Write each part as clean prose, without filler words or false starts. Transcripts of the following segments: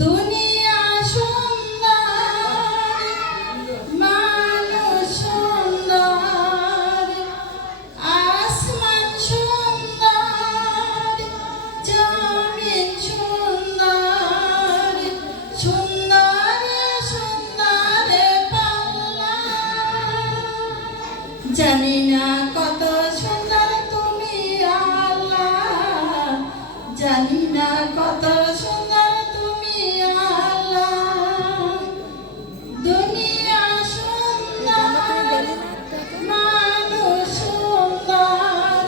দুনিয়া সুন্দর, মানুষ সুন্দর, আসমান সুন্দর, জমিন সুন্দর, সুন্দর সুন্দর পাল্লা। জানি না কত সুন্দর তুমি আল্লাহ, জানি না কত সুন্দর তুমি আল্লাহ। দুনিয়া সুন্দর, মানুষ সুন্দর,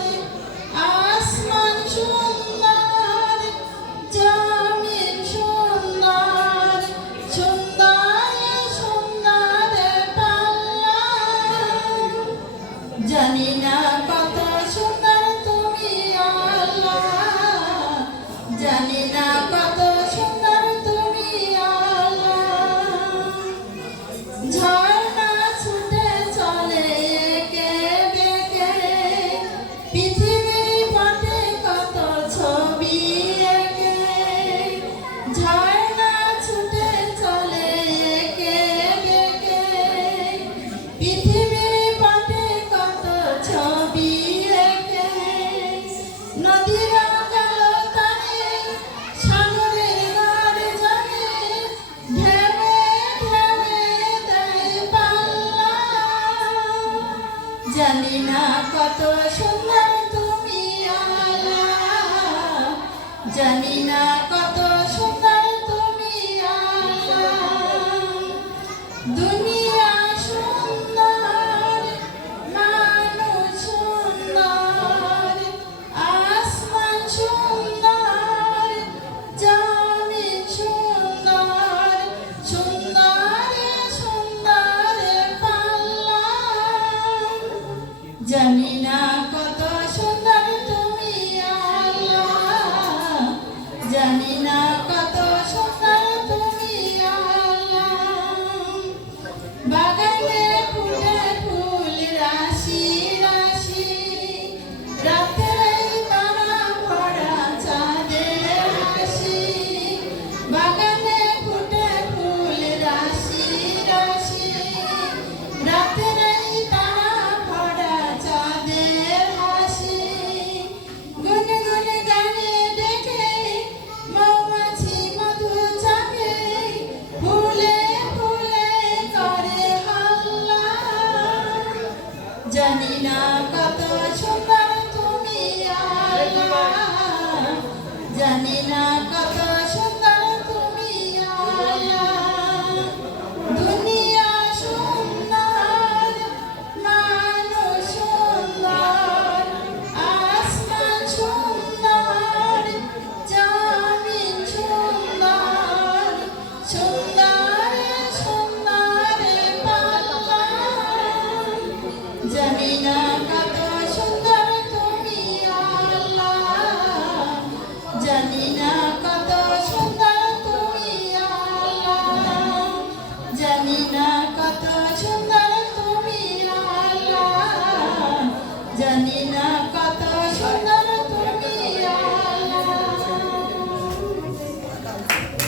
আসমান সুন্দর, জমিন সুন্দর, সুন্দর সুন্দর পাল্লা। জানি না কত সুন্দর তুমি আল্লাহ, জানি না কত সুন্দর তুমি আল্লাহ। ঝর্ণা ছুটে চলে একে বেঁকে, পৃথিবীর পটে কত ছবি এঁকে। ঝর্ণা ছুটে চলে একে বেঁকে, পৃথিবীর পটে কত ছবি এঁকে। নদীর গেল তারে, সাগরের গর্জনে, ঢেউয়ে ঢেউয়ে দেয় পাল্লা। জানি না কত সুন্দর তুমি আল্লাহ, জানি না কত সুন্দর তুমি আল্লাহ। দুনিয়া সুন্দর, মানুষ সুন্দর, আসমান সুন্দর, জমিন সুন্দর, সুন্দর সুন্দর পাল্লা। জানি না কত সুন্দর তুমি আল্লাহ, জানি না কত সুন্দর তুমি আল্লাহ। বাগানে ফুটে ফুল রাশি রাশি, রাতের তারা ভরা চাঁদের হাসি। বাগানে ফুটে ফুল রাশি রাশি, রাতের তারা ভরা চাঁদের হাসি। গুনগুন গানে ডেকে মৌমাছি মধু চাকে, ফুলে ফুলে করে হাল্লা। জানি না কত সুন্দর তুমি আল্লাহ, জানি না কত সুন্দর তুমি আল্লাহ। দুনিয়া সুন্দর, মানুষ সুন্দর, আসমান সুন্দর, জমিন সুন্দর, সুন্দর সুন্দর পাল্লা। জানি না কত সুন্দর তুমি আল্লাহ, জানি না কত সুন্দর তুমি আল্লাহ, জানি না কত সুন্দর।